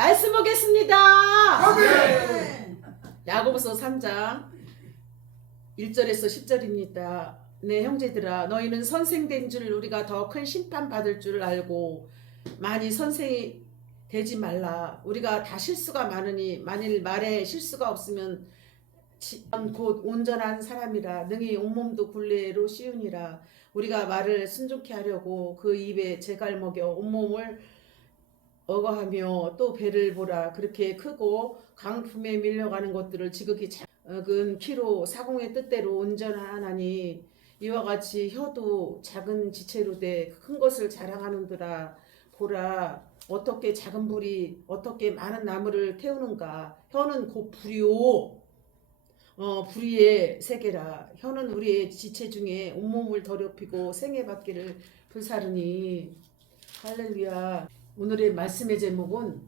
말씀 보겠습니다. 아멘. 야고보서 3장 1절에서 10절입니다. 내 형제들아, 너희는 선생된 줄 우리가 더 큰 심판 받을 줄 알고 많이 선생이 되지 말라. 우리가 다 실수가 많으니 만일 말에 실수가 없으면 곧 온전한 사람이라 능히 온몸도 굴레로 씌우니라. 우리가 말을 순종케 하려고 그 입에 재갈 먹여 온몸을 어거하며 또 배를 보라. 그렇게 크고 강품에 밀려가는 것들을 지극히 작은 키로 사공의 뜻대로 온전하나니 이와 같이 혀도 작은 지체로 돼 큰 것을 자랑하는도다. 보라, 어떻게 작은 불이 어떻게 많은 나무를 태우는가. 혀는 곧 불이요 불의의 세계라. 혀는 우리의 지체 중에 온몸을 더럽히고 생애 받기를 불사르니. 할렐루야. 오늘의 말씀의 제목은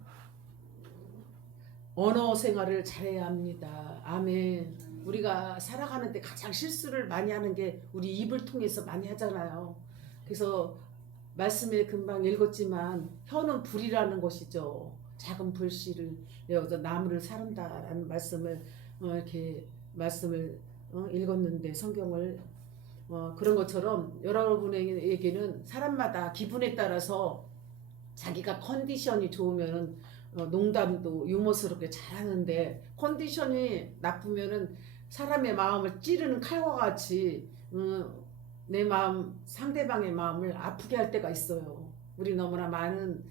언어 생활을 잘해야 합니다. 아멘. 우리가 살아가는데 가장 실수를 많이 하는 게 우리 입을 통해서 많이 하잖아요. 그래서 말씀에 금방 읽었지만 혀는 불이라는 것이죠. 작은 불씨를 여기서 나무를 사른다라는 말씀을 이렇게 말씀을 읽었는데 성경을 그런 것처럼 여러분에게는 사람마다 기분에 따라서 자기가 컨디션이 좋으면은 농담도 유머스럽게 잘하는데 컨디션이 나쁘면은 사람의 마음을 찌르는 칼과 같이 내 마음, 상대방의 마음을 아프게 할 때가 있어요. 우리 너무나 많은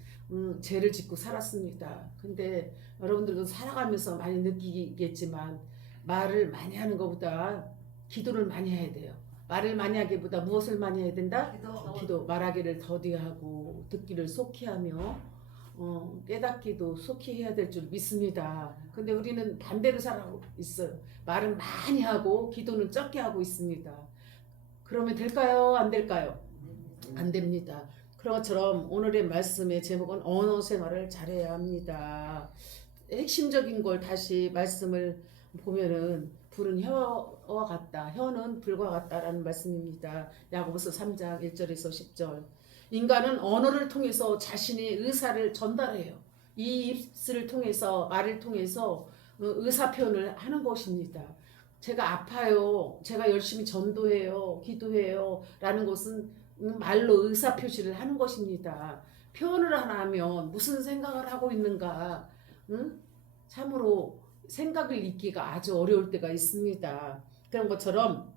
죄를 짓고 살았습니다. 근데 여러분들도 살아가면서 많이 느끼겠지만 말을 많이 하는 것보다 기도를 많이 해야 돼요. 말을 많이 하기보다 무엇을 많이 해야 된다? 기도. 말하기를 더디하고 듣기를 속히 하며 깨닫기도 속히 해야 될 줄 믿습니다. 근데 우리는 반대로 살아가고 있어요. 말은 많이 하고 기도는 적게 하고 있습니다. 그러면 될까요? 안 될까요? 안 됩니다. 그런 것처럼 오늘의 말씀의 제목은 언어 생활을 잘해야 합니다. 핵심적인 걸 다시 말씀을 보면은 불은 혀와 같다. 혀는 불과 같다라는 말씀입니다. 야고보서 3장 1절에서 10절. 인간은 언어를 통해서 자신의 의사를 전달해요. 이 입술을 통해서 말을 통해서 의사 표현을 하는 것입니다. 제가 아파요. 제가 열심히 전도해요. 기도해요. 라는 것은 말로 의사 표시를 하는 것입니다. 표현을 하나 하면 무슨 생각을 하고 있는가 참으로 생각을 잊기가 아주 어려울 때가 있습니다. 그런 것처럼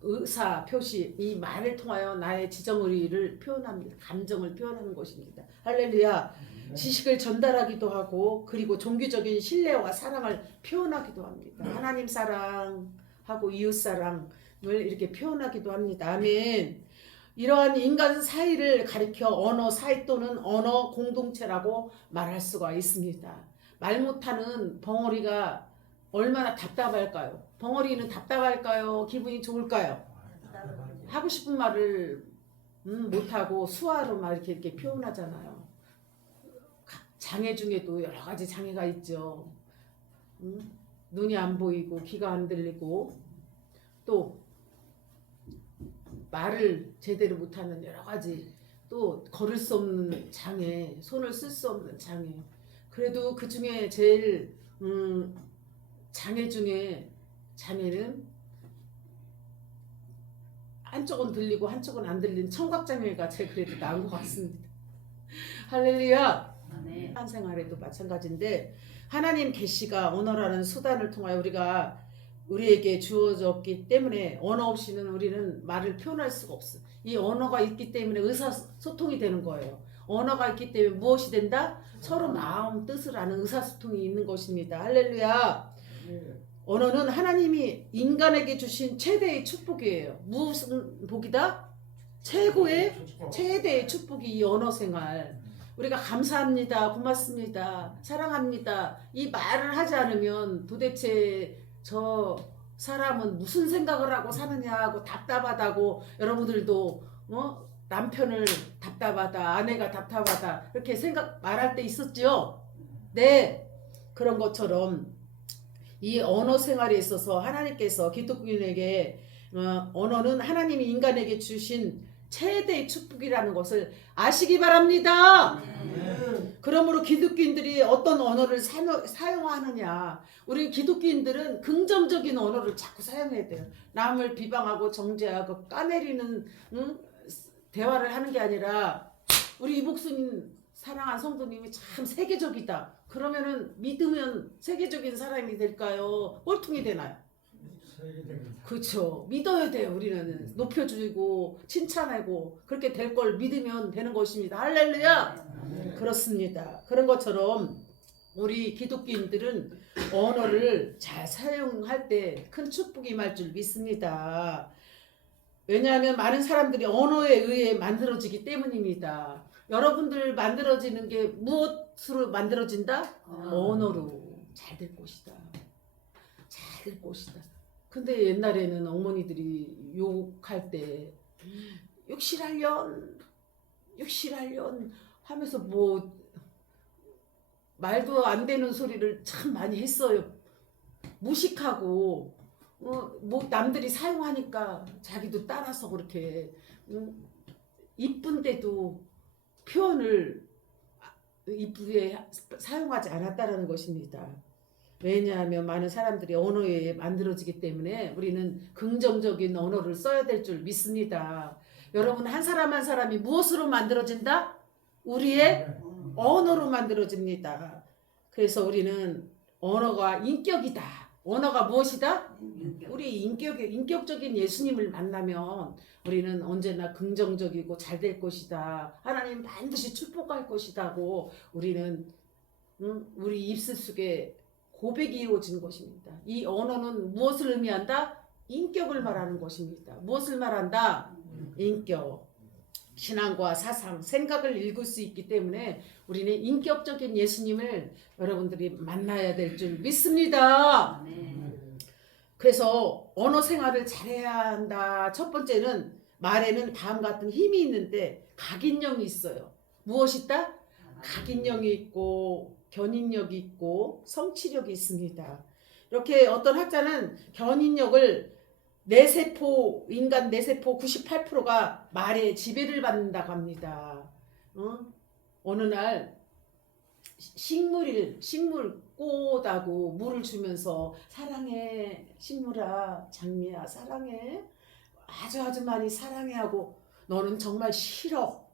의사 표시, 이 말을 통하여 나의 지정의리를 표현합니다. 감정을 표현하는 것입니다. 할렐루야. 지식을 전달하기도 하고 그리고 종교적인 신뢰와 사랑을 표현하기도 합니다. 하나님 사랑하고 이웃 사랑을 이렇게 표현하기도 합니다. 아멘. 이러한 인간 사이를 가리켜 언어 사이 또는 언어 공동체라고 말할 수가 있습니다. 말 못하는 벙어리가 얼마나 답답할까요? 벙어리는 답답할까요? 기분이 좋을까요? 하고 싶은 말을 못하고 수화로 막 이렇게 표현하잖아요. 장애 중에도 여러 가지 장애가 있죠. 눈이 안 보이고 귀가 안 들리고 또 말을 제대로 못하는 여러 가지 또 걸을 수 없는 장애, 손을 쓸 수 없는 장애. 그래도 그 중에 제일 장애 중에 장애는 한쪽은 들리고 한쪽은 안 들리는 청각장애가 제일 그래도 나은 것 같습니다. 할렐루야. 한 생활에도 마찬가지인데 하나님 계시가 언어라는 수단을 통하여 우리에게 주어졌기 때문에 언어 없이는 우리는 말을 표현할 수가 없어. 이 언어가 있기 때문에 의사소통이 되는 거예요. 언어가 있기 때문에 무엇이 된다? 서로 마음 뜻을 아는 의사소통이 있는 것입니다. 할렐루야. 언어는 하나님이 인간에게 주신 최대의 축복이에요. 무슨 복이다? 최대의 축복이 이 언어 생활. 우리가 감사합니다. 고맙습니다. 사랑합니다. 이 말을 하지 않으면 도대체 저 사람은 무슨 생각을 하고 사느냐 하고 답답하다고 여러분들도 남편을 답답하다, 아내가 답답하다 이렇게 말할 때 있었죠? 네. 그런 것처럼 이 언어 생활에 있어서 하나님께서 기독교인에게 언어는 하나님이 인간에게 주신 최대의 축복이라는 것을 아시기 바랍니다. 그러므로 기독교인들이 어떤 언어를 사용하느냐. 우리 기독교인들은 긍정적인 언어를 자꾸 사용해야 돼요. 남을 비방하고 정죄하고 까내리는 대화를 하는 게 아니라 우리 이복수님 사랑한 성도님이 참 세계적이다. 그러면은 믿으면 세계적인 사람이 될까요? 꼴통이 되나요? 그렇죠. 믿어야 돼요. 우리는 높여주고 칭찬하고 그렇게 될 걸 믿으면 되는 것입니다. 할렐루야. 그렇습니다. 그런 것처럼 우리 기독교인들은 언어를 잘 사용할 때 큰 축복이 임할 줄 믿습니다. 왜냐하면 많은 사람들이 언어에 의해 만들어지기 때문입니다. 여러분들 만들어지는 게 무엇으로 만들어진다? 언어로 잘 될 것이다. 잘 될 것이다. 근데 옛날에는 어머니들이 욕할 때 육실할련 하면서 뭐 말도 안 되는 소리를 참 많이 했어요. 무식하고 뭐 남들이 사용하니까 자기도 따라서 그렇게 이쁜데도 표현을 이쁘게 사용하지 않았다라는 것입니다. 왜냐하면 많은 사람들이 언어에 만들어지기 때문에 우리는 긍정적인 언어를 써야 될 줄 믿습니다. 여러분 한 사람 한 사람이 무엇으로 만들어진다? 우리의 언어로 만들어집니다. 그래서 우리는 언어가 인격이다. 언어가 무엇이다? 우리 인격적인 예수님을 만나면 우리는 언제나 긍정적이고 잘 될 것이다. 하나님 반드시 축복할 것이다고 우리는 우리 입술 속에 고백이 이루어진 것입니다. 이 언어는 무엇을 의미한다? 인격을 말하는 것입니다. 무엇을 말한다? 인격. 신앙과 사상, 생각을 읽을 수 있기 때문에 우리는 인격적인 예수님을 여러분들이 만나야 될 줄 믿습니다. 그래서 언어 생활을 잘해야 한다. 첫 번째는 말에는 다음 같은 힘이 있는데 각인형이 있어요. 무엇이 있다? 각인형이 있고 견인력이 있고 성취력이 있습니다. 이렇게 어떤 학자는 견인력을 인간 뇌세포 98%가 말에 지배를 받는다고 합니다. 어느 날 식물 꽃하고 물을 주면서 사랑해 식물아 장미야 사랑해 아주 많이 사랑해 하고 너는 정말 싫어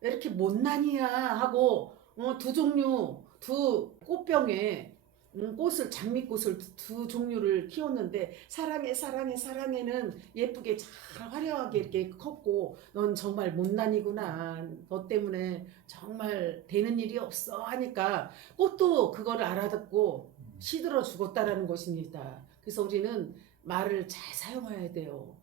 이렇게 못난이야 하고 두 꽃병에 장미꽃을 두 종류를 키웠는데 사랑해는 예쁘게 잘 화려하게 이렇게 컸고 넌 정말 못난이구나 너 때문에 정말 되는 일이 없어 하니까 꽃도 그거를 알아듣고 시들어 죽었다라는 것입니다. 그래서 우리는 말을 잘 사용해야 돼요.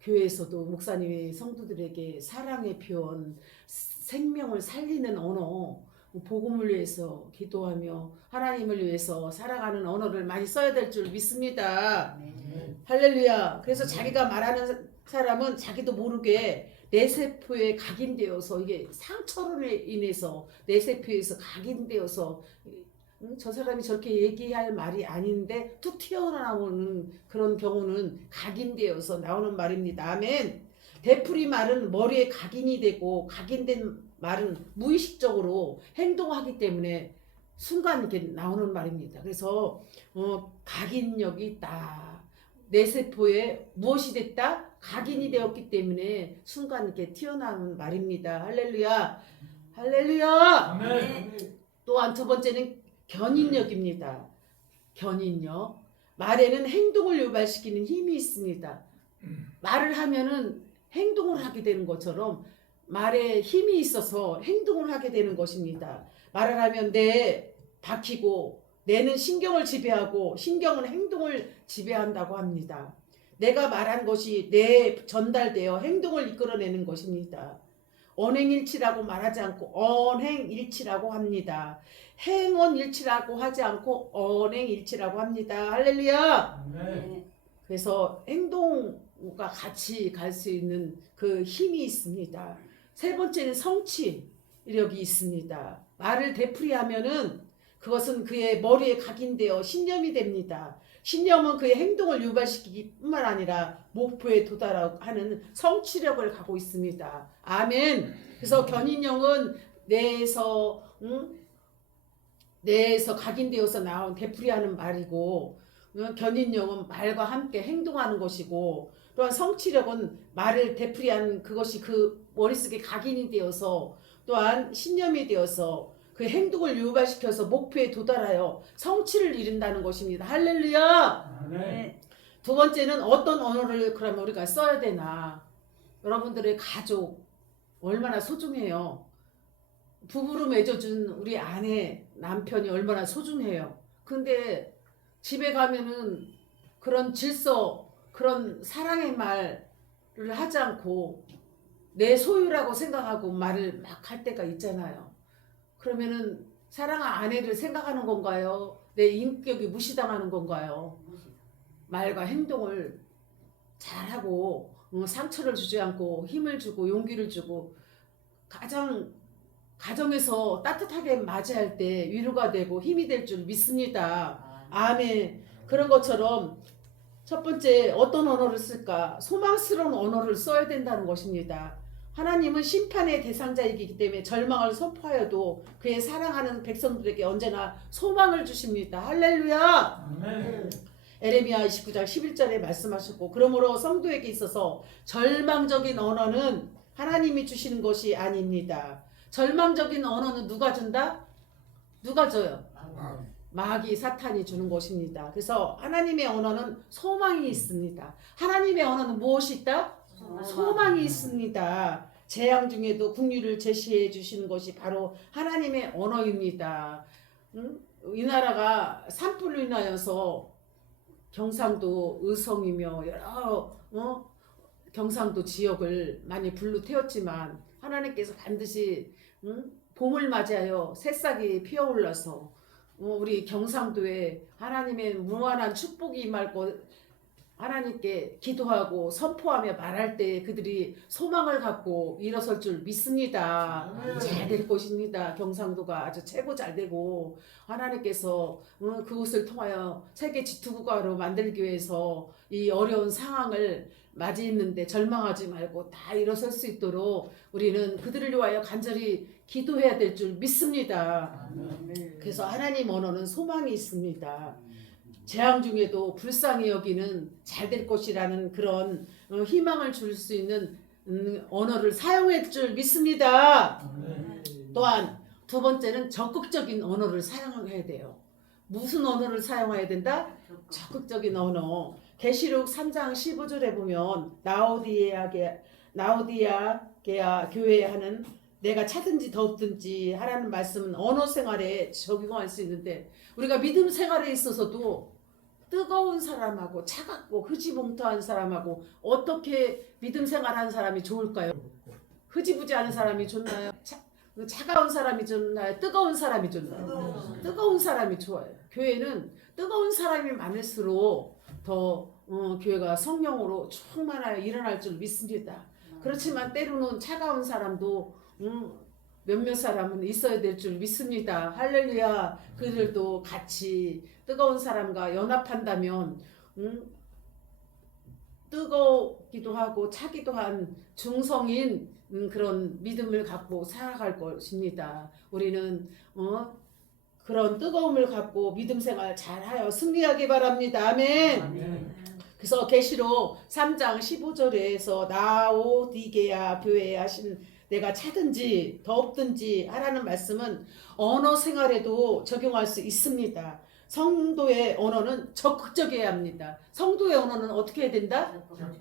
교회에서도 목사님이 성도들에게 사랑의 표현, 생명을 살리는 언어, 복음을 위해서 기도하며 하나님을 위해서 살아가는 언어를 많이 써야 될 줄 믿습니다. 할렐루야. 그래서 자기가 말하는 사람은 자기도 모르게 뇌세포에 각인되어서 이게 상처로 인해서 뇌세포에서 각인되어서 저 사람이 저렇게 얘기할 말이 아닌데 툭 튀어나오는 그런 경우는 각인되어서 나오는 말입니다. 아멘. 되풀이 말은 머리에 각인이 되고 각인된 말은 무의식적으로 행동하기 때문에 순간 이렇게 나오는 말입니다. 그래서 각인력이 있다. 뇌세포에 무엇이 됐다? 각인이 되었기 때문에 순간 이렇게 튀어나오는 말입니다. 할렐루야. 할렐루야. 아멘. 또한 두 번째는 견인력입니다. 견인력. 말에는 행동을 유발시키는 힘이 있습니다. 말을 하면은 행동을 하게 되는 것처럼 말에 힘이 있어서 행동을 하게 되는 것입니다. 말을 하면 뇌에 박히고 뇌는 신경을 지배하고 신경은 행동을 지배한다고 합니다. 내가 말한 것이 뇌에 전달되어 행동을 이끌어내는 것입니다. 언행일치라고 말하지 않고 언행일치라고 합니다. 행언일치라고 하지 않고 언행일치라고 합니다. 할렐루야. 아멘. 그래서 행동과 같이 갈 수 있는 그 힘이 있습니다. 세 번째는 성취력이 있습니다. 말을 되풀이하면은 그것은 그의 머리에 각인되어 신념이 됩니다. 신념은 그의 행동을 유발시키기뿐만 아니라 목표에 도달하는 성취력을 갖고 있습니다. 아멘. 그래서 견인력은 뇌에서 응? 뇌에서 각인되어서 나온 되풀이하는 말이고 견인력은 말과 함께 행동하는 것이고 또한 성취력은 말을 되풀이한 그것이 그 머릿속에 각인이 되어서 또한 신념이 되어서 그 행동을 유발시켜서 목표에 도달하여 성취를 이룬다는 것입니다. 할렐루야. 네. 두 번째는 어떤 언어를 그러면 우리가 써야 되나. 여러분들의 가족 얼마나 소중해요. 부부로 맺어준 우리 아내 남편이 얼마나 소중해요. 근데 집에 가면은 그런 질서 그런 사랑의 말을 하지 않고 내 소유라고 생각하고 말을 막 할 때가 있잖아요. 그러면은 사랑한 아내를 생각하는 건가요? 내 인격이 무시당하는 건가요? 말과 행동을 잘하고 상처를 주지 않고 힘을 주고 용기를 주고 가정에서 따뜻하게 맞이할 때 위로가 되고 힘이 될 줄 믿습니다. 아멘. 그런 것처럼 첫 번째 어떤 언어를 쓸까? 소망스러운 언어를 써야 된다는 것입니다. 하나님은 심판의 대상자이기 때문에 절망을 선포하여도 그의 사랑하는 백성들에게 언제나 소망을 주십니다. 할렐루야. 아멘. 에레미야 29장 11절에 말씀하셨고 그러므로 성도에게 있어서 절망적인 언어는 하나님이 주시는 것이 아닙니다. 절망적인 언어는 누가 준다? 누가 줘요? 마귀 사탄이 주는 것입니다. 그래서 하나님의 언어는 소망이 있습니다. 하나님의 언어는 무엇이 있다? 소망이 있습니다. 재앙 중에도 국리를 제시해 주시는 것이 바로 하나님의 언어입니다. 이 나라가 산불로 인하여서 경상도 의성이며 여러 경상도 지역을 많이 불로 태웠지만 하나님께서 반드시 봄을 맞이하여 새싹이 피어올라서 우리 경상도에 하나님의 무한한 축복이 임할 것 하나님께 기도하고 선포하며 말할 때 그들이 소망을 갖고 일어설 줄 믿습니다. 잘 될 것입니다. 경상도가 아주 최고 잘 되고 하나님께서 그것을 통하여 세계 지투국가로 만들기 위해서 이 어려운 상황을 맞이했는데 절망하지 말고 다 일어설 수 있도록 우리는 그들을 위하여 간절히 기도해야 될 줄 믿습니다. 그래서 하나님 언어는 소망이 있습니다. 재앙 중에도 불쌍히 여기는 잘 될 것이라는 그런 희망을 줄 수 있는 언어를 사용할 줄 믿습니다. 또한 두 번째는 적극적인 언어를 사용해야 돼요. 무슨 언어를 사용해야 된다? 적극적인 언어. 계시록 3장 15절에 보면 라오디게아 교회에 하는 내가 차든지 덥든지 하라는 말씀은 언어 생활에 적용할 수 있는데 우리가 믿음 생활에 있어서도 뜨거운 사람하고 차갑고 흐지봉투한 사람하고 어떻게 믿음 생활하는 사람이 좋을까요? 흐지부지하는 사람이 좋나요? 차가운 사람이 좋나요? 뜨거운 사람이 좋나요? 뜨거운 사람이 좋아요. 교회는 뜨거운 사람이 많을수록 더 교회가 성령으로 충만하여 일어날 줄 믿습니다. 그렇지만 때로는 차가운 사람도 몇몇 사람은 있어야 될 줄 믿습니다. 할렐루야. 그들도 같이 뜨거운 사람과 연합한다면 뜨겁기도 하고 차기도 한 중성인 그런 믿음을 갖고 살아갈 것입니다. 우리는 그런 뜨거움을 갖고 믿음 생활 잘하여 승리하기 바랍니다. 아멘. 그래서 계시록 3장 15절에서 라오디게아 교회에 하신 내가 차든지 덥든지 하라는 말씀은 언어 생활에도 적용할 수 있습니다. 성도의 언어는 적극적이어야 합니다. 성도의 언어는 어떻게 해야 된다?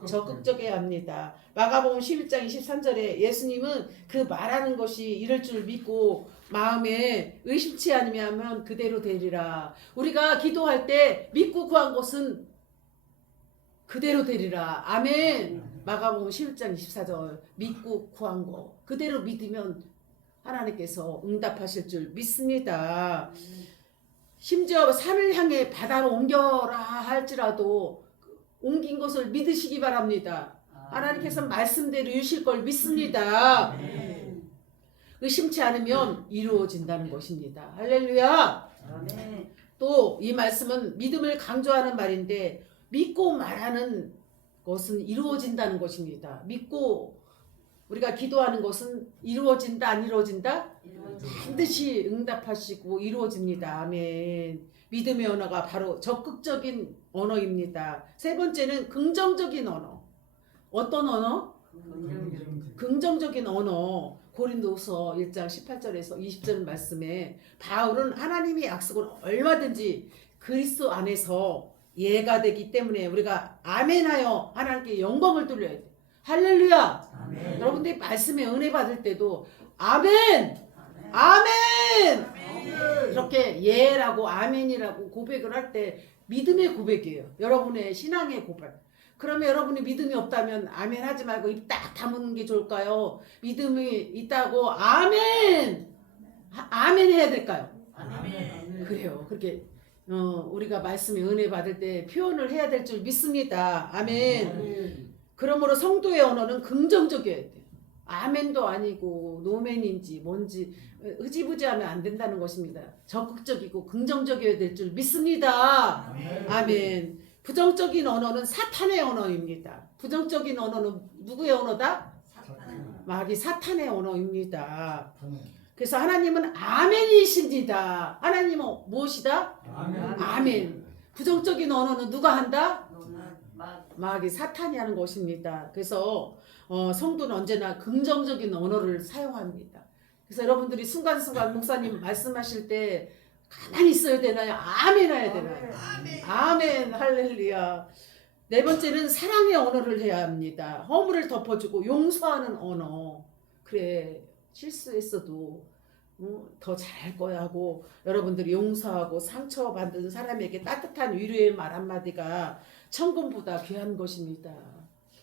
적극적이어야 합니다. 마가복음 11장 23절에 예수님은 그 말하는 것이 이럴 줄 믿고 마음에 의심치 않으면 그대로 되리라. 우리가 기도할 때 믿고 구한 것은 그대로 되리라. 아멘. 마가복음 11장 24절 믿고 구한 거 그대로 믿으면 하나님께서 응답하실 줄 믿습니다. 심지어 산을 향해 바다로 옮겨라 할지라도 옮긴 것을 믿으시기 바랍니다. 하나님께서 말씀대로 이루실 걸 믿습니다. 의심치 않으면 이루어진다는 것입니다. 할렐루야. 또 이 말씀은 믿음을 강조하는 말인데 믿고 말하는 것은 이루어진다는 것입니다. 믿고 우리가 기도하는 것은 이루어진다 안 이루어진다? 반드시 응답하시고 이루어집니다. 아멘. 믿음의 언어가 바로 적극적인 언어입니다. 세 번째는 긍정적인 언어. 어떤 언어? 긍정적인 언어. 고린도서 1장 18절에서 20절 말씀에 바울은 하나님의 약속은 얼마든지 그리스도 안에서 예가 되기 때문에 우리가 아멘하여 하나님께 영광을 돌려야 돼. 할렐루야. 아멘. 여러분들이 말씀에 은혜 받을 때도 아멘, 아멘, 이렇게 예라고 아멘이라고 고백을 할 때 믿음의 고백이에요. 여러분의 신앙의 고백. 그러면 여러분이 믿음이 없다면 아멘 하지 말고 입 딱 다무는 게 좋을까요? 믿음이 있다고 아멘, 아멘 해야 될까요? 그래요. 그렇게 우리가 말씀에 은혜 받을 때 표현을 해야 될 줄 믿습니다. 아멘. 그러므로 성도의 언어는 긍정적이어야 돼요. 아멘도 아니고 노멘인지 뭔지 흐지부지하면 안 된다는 것입니다. 적극적이고 긍정적이어야 될 줄 믿습니다. 아멘. 부정적인 언어는 사탄의 언어입니다. 부정적인 언어는 누구의 언어다? 마귀 사탄의 언어입니다. 그래서 하나님은 아멘이십니다. 하나님은 무엇이다? 아멘. 부정적인 언어는 누가 한다? 마귀 사탄이 하는 것입니다. 그래서 성도는 언제나 긍정적인 언어를 사용합니다. 그래서 여러분들이 순간순간 목사님 말씀하실 때 가만히 있어야 되나요? 아멘 해야 되나요? 아멘. 할렐루야. 네 번째는 사랑의 언어를 해야 합니다. 허물을 덮어주고 용서하는 언어. 그래, 실수했어도 더 잘할 거야 하고 여러분들이 용서하고 상처받은 사람에게 따뜻한 위로의 말 한마디가 천금보다 귀한 것입니다.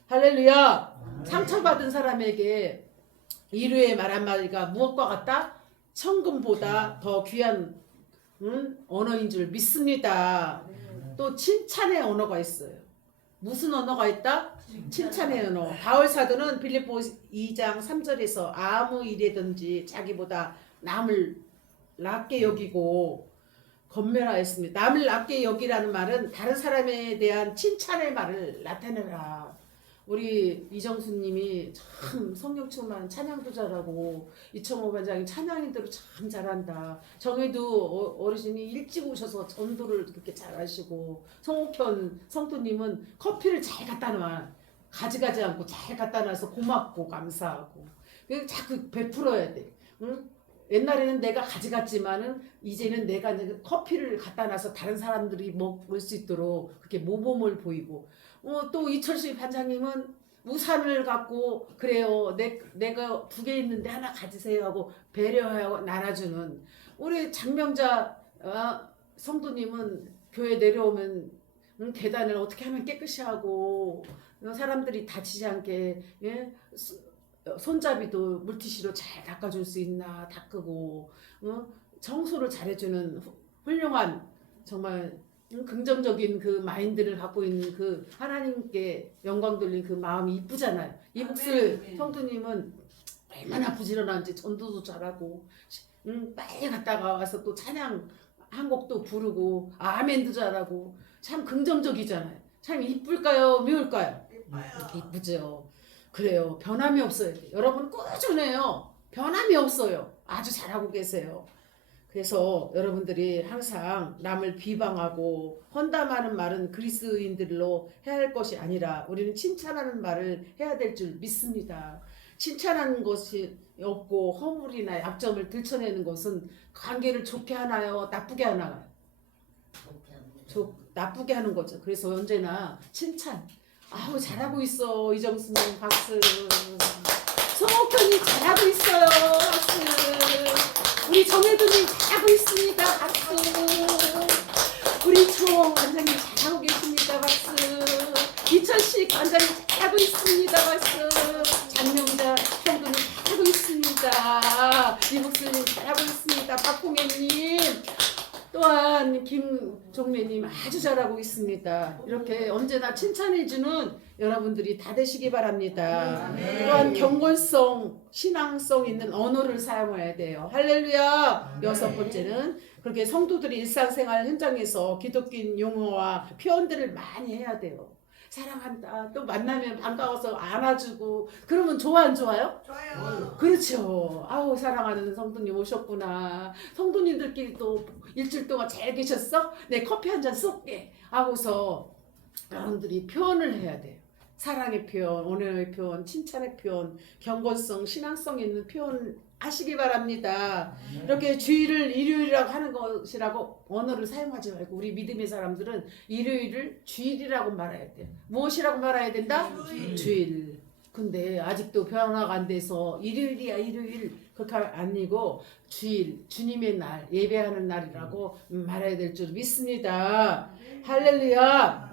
할렐루야. 상처받은 사람에게 위로의 말 한마디가 무엇과 같다? 천금보다 더 귀한 언어인 줄 믿습니다. 또 칭찬의 언어가 있어요. 무슨 언어가 있다? 칭찬의 언어. 바울 사도는 빌립보 2장 3절에서 아무 일이든지 자기보다 남을 낮게 여기고 건면하였습니다. 남을 낮게 여기라는 말은 다른 사람에 대한 칭찬의 말을 나타내라. 우리 이정수님이 참 성경 충만 찬양도 잘하고 이청호 반장이 찬양인대로 참 잘한다. 정혜도 어르신이 일찍 오셔서 전도를 그렇게 잘하시고 송옥현 성도님은 커피를 잘 갖다 놔. 가지가지 않고 잘 갖다 놔서 고맙고 감사하고 자꾸 베풀어야 돼. 응? 옛날에는 내가 가져갔지만은 이제는 내가 커피를 갖다 놔서 다른 사람들이 먹을 수 있도록 그렇게 모범을 보이고 또 이철수 반장님은 우산을 갖고 그래요. 내가 2개 있는데 하나 가지세요 하고 배려하고 나눠주는 우리 장명자 성도님은 교회 내려오면 계단을 어떻게 하면 깨끗이 하고 사람들이 다치지 않게 손잡이도 물티슈로 잘 닦아줄 수 있나 닦고 청소를 잘해주는 훌륭한 정말 긍정적인 그 마인드를 갖고 있는 그 하나님께 영광 돌린 그 마음이 이쁘잖아요. 이북슬 성도님은 얼마나 부지런한지 전도도 잘하고 빨리 갔다가 와서 또 찬양 한 곡도 부르고 아멘도 잘하고 참 긍정적이잖아요. 참 이쁠까요? 미울까요? 이쁘죠. 그래요. 변함이 없어요. 여러분 꾸준해요. 변함이 없어요. 아주 잘하고 계세요. 그래서 여러분들이 항상 남을 비방하고 헌담하는 말은 그리스도인들로 해야 할 것이 아니라 우리는 칭찬하는 말을 해야 될 줄 믿습니다. 칭찬하는 것이 없고 허물이나 약점을 들춰내는 것은 관계를 좋게 하나요? 나쁘게 하나요? 나쁘게 하는 거죠. 그래서 언제나 칭찬. 아우 잘하고 있어 이정수님 박수. 송옥현이 잘하고 있어요 박수. 우리 정혜도님 잘하고 있습니다 박수. 우리 초 관장님 잘하고 계십니다 박수. 이철식 관장님 잘하고 있습니다 박수. 장명자 형도님 잘하고 있습니다. 이복수님 잘하고 있습니다. 박홍혜님 또한 김종래님 아주 잘하고 있습니다. 이렇게 언제나 칭찬해주는 여러분들이 다 되시기 바랍니다. 또한 경건성, 신앙성 있는 언어를 사용해야 돼요. 할렐루야. 6번째는 그렇게 성도들이 일상생활 현장에서 기독교인 용어와 표현들을 많이 해야 돼요. 사랑한다. 또 만나면 반가워서 안아주고 그러면 좋아 안 좋아요? 좋아요. 그렇죠. 아우 사랑하는 성도님 오셨구나. 성도님들끼리 또 일주일 동안 잘 계셨어? 네 커피 한 잔 쏠게 하고서 여러분들이 표현을 해야 돼요. 사랑의 표현, 온유의 표현, 칭찬의 표현, 경건성, 신앙성 있는 표현 하시기 바랍니다. 이렇게 주일을 일요일이라고 하는 것이라고 언어를 사용하지 말고 우리 믿음의 사람들은 일요일을 주일이라고 말해야 돼요. 무엇이라고 말해야 된다? 주일. 근데 아직도 변화가 안 돼서 일요일이야 일요일 그렇게 아니고 주일, 주님의 날, 예배하는 날이라고 말해야 될 줄 믿습니다. 할렐루야.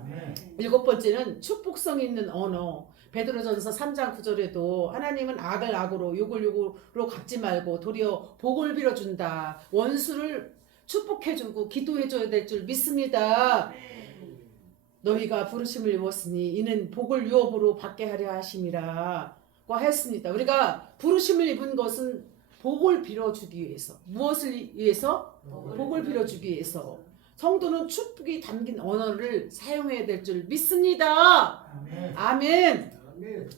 일곱 번째는 축복성 있는 언어. 베드로전서 3장 9절에도 하나님은 악을 악으로 욕을 욕으로 갚지 말고 도리어 복을 빌어준다. 원수를 축복해주고 기도해줘야 될 줄 믿습니다. 너희가 부르심을 입었으니 이는 복을 유업으로 받게 하려 하심이라 고 했습니다. 우리가 부르심을 입은 것은 복을 빌어주기 위해서. 무엇을 위해서? 복을 빌어주기 위해서. 성도는 축복이 담긴 언어를 사용해야 될 줄 믿습니다. 아멘.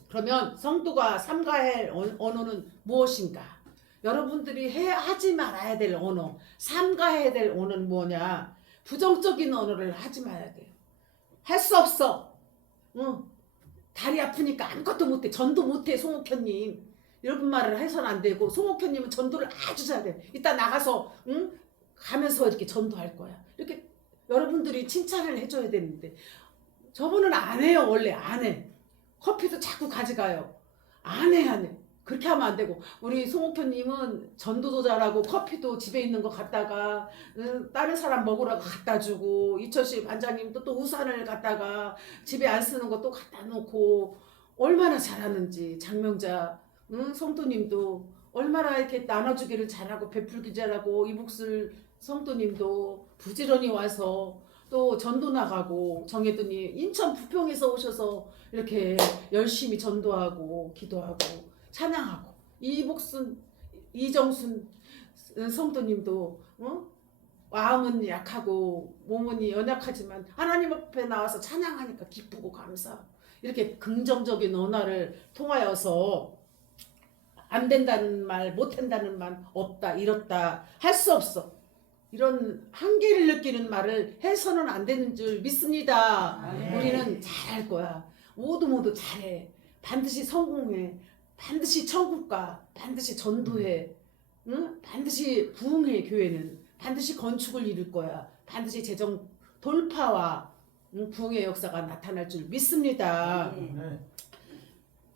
그러면 성도가 삼가해야 할 언어는 무엇인가? 여러분들이 하지 말아야 될 언어, 삼가해야 될 언어는 뭐냐? 부정적인 언어를 하지 말아야 돼요. 할 수 없어. 다리 아프니까 아무것도 못해. 전도 못해 송옥현님. 이런 말을 해서는 안 되고 송옥현님은 전도를 아주 잘해. 이따 나가서 가면서 이렇게 전도할 거야. 이렇게 여러분들이 칭찬을 해줘야 되는데 저분은 안 해요. 원래 안 해. 커피도 자꾸 가져가요. 안 해. 그렇게 하면 안 되고 우리 송옥현님은 전도도 잘하고 커피도 집에 있는 거 갖다가 다른 사람 먹으라고 갖다 주고 이철식 반장님도 또 우산을 갖다가 집에 안 쓰는 거 또 갖다 놓고 얼마나 잘하는지 장명자 성도님도 얼마나 이렇게 나눠주기를 잘하고 베풀기 잘하고 이북슬 성도님도 부지런히 와서 또 전도 나가고 정혜도님 인천 부평에서 오셔서 이렇게 열심히 전도하고 기도하고 찬양하고 이복순 이정순 성도님도 마음은 약하고 몸은 연약하지만 하나님 앞에 나와서 찬양하니까 기쁘고 감사하고 이렇게 긍정적인 언어를 통하여서 안 된다는 말 못한다는 말 없다 이렇다 할 수 없어. 이런 한계를 느끼는 말을 해서는 안 되는 줄 믿습니다. 우리는 잘할 거야. 모두 잘해. 반드시 성공해. 반드시 천국 가. 반드시 전도해. 반드시 부흥해. 교회는 반드시 건축을 이룰 거야. 반드시 재정 돌파와 부흥의 역사가 나타날 줄 믿습니다.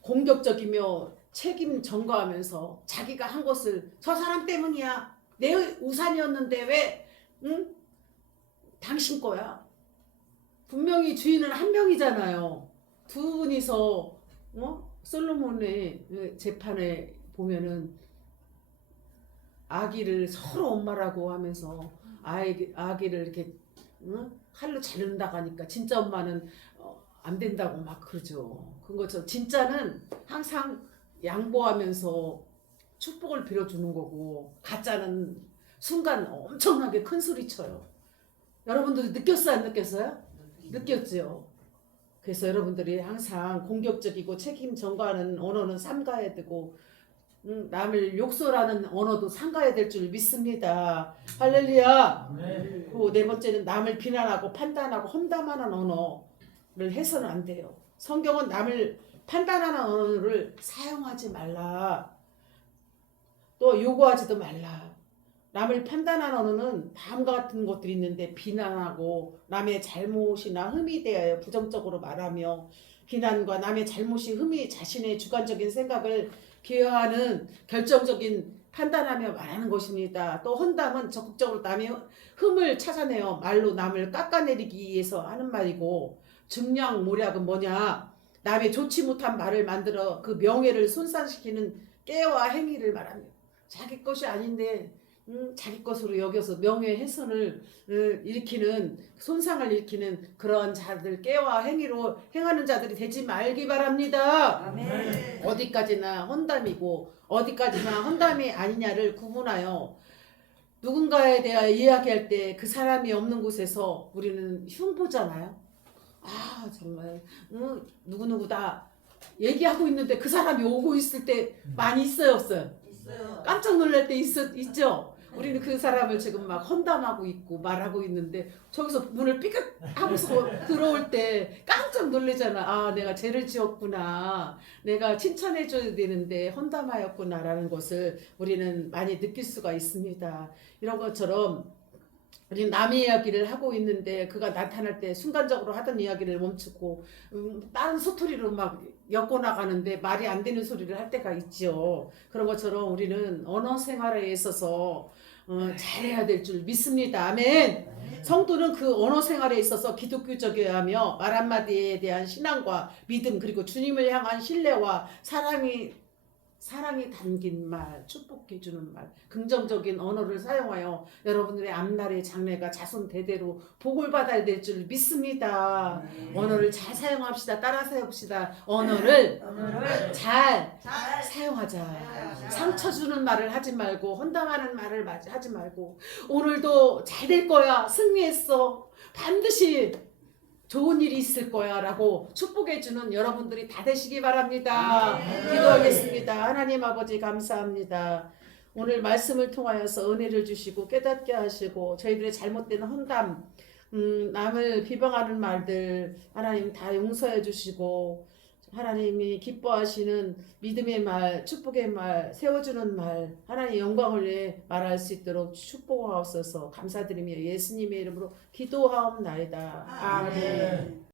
공격적이며 책임 전가하면서 자기가 한 것을 저 사람 때문이야. 내 우산이었는데 왜 당신 거야. 분명히 주인은 한 명이잖아요. 두 분이서 솔로몬의 재판에 보면은 아기를 서로 엄마라고 하면서 아기를 이렇게 칼로 자른다고 하니까 진짜 엄마는 안 된다고 막 그러죠. 그것처럼 진짜는 항상 양보하면서 축복을 빌어주는 거고 가짜는 순간 엄청나게 큰 소리 쳐요. 여러분들 느꼈어요? 안 느꼈어요? 느꼈죠. 그래서 여러분들이 항상 공격적이고 책임 전가하는 언어는 삼가해야 되고 남을 욕설하는 언어도 삼가해야 될 줄 믿습니다. 할렐루야. 그리고 네 번째는 남을 비난하고 판단하고 험담하는 언어를 해서는 안 돼요. 성경은 남을 판단하는 언어를 사용하지 말라. 또 요구하지도 말라. 남을 판단하는 언어는 다음과 같은 것들이 있는데 비난하고 남의 잘못이나 흠이 대하여 부정적으로 말하며 비난과 남의 잘못이 흠이 자신의 주관적인 생각을 기여하는 결정적인 판단하며 말하는 것입니다. 또 험담은 적극적으로 남의 흠을 찾아내어 말로 남을 깎아내리기 위해서 하는 말이고 증량모략은 뭐냐? 남의 좋지 못한 말을 만들어 그 명예를 손상시키는 깨와 행위를 말합니다. 자기 것이 아닌데 자기 것으로 여겨서 명예훼손을 일으키는 손상을 일으키는 그러한 자들 깨와 행위로 행하는 자들이 되지 말기 바랍니다. 아멘. 어디까지나 험담이고 어디까지나 험담이 아니냐를 구분하여 누군가에 대하여 이야기할 때 그 사람이 없는 곳에서 우리는 흉보잖아요. 아 정말 누구누구 다 얘기하고 있는데 그 사람이 오고 있을 때 많이 있어요 없어요? 있어요. 깜짝 놀랄 때 있죠? 우리는 그 사람을 지금 막 험담하고 있고 말하고 있는데 저기서 문을 삐끗 하고서 들어올 때 깜짝 놀래잖아. 아 내가 죄를 지었구나. 내가 칭찬해줘야 되는데 험담하였구나라는 것을 우리는 많이 느낄 수가 있습니다. 이런 것처럼 우리 남의 이야기를 하고 있는데 그가 나타날 때 순간적으로 하던 이야기를 멈추고 다른 소토리로 막 엮어 나가는데 말이 안 되는 소리를 할 때가 있죠. 그런 것처럼 우리는 언어 생활에 있어서 잘해야 될 줄 믿습니다. 아멘. 성도는 그 언어 생활에 있어서 기독교적이어야 하며 말 한마디에 대한 신앙과 믿음 그리고 주님을 향한 신뢰와 사랑이 담긴 말, 축복해주는 말, 긍정적인 언어를 사용하여 여러분들의 앞날의 장래가 자손 대대로 복을 받아야 될 줄 믿습니다. 언어를 잘 사용합시다. 따라서 해봅시다. 언어를 잘 사용하자. 상처 주는 말을 하지 말고 헌담하는 말을 하지 말고 오늘도 잘 될 거야. 승리했어. 반드시 좋은 일이 있을 거야 라고 축복해주는 여러분들이 다 되시기 바랍니다. 기도하겠습니다. 하나님 아버지 감사합니다. 오늘 말씀을 통하여서 은혜를 주시고 깨닫게 하시고 저희들의 잘못된 헌담 남을 비방하는 말들 하나님 다 용서해 주시고 하나님이 기뻐하시는 믿음의 말, 축복의 말, 세워주는 말, 하나님의 영광을 위해 말할 수 있도록 축복하옵소서. 감사드리며 예수님의 이름으로 기도하옵나이다. 아멘.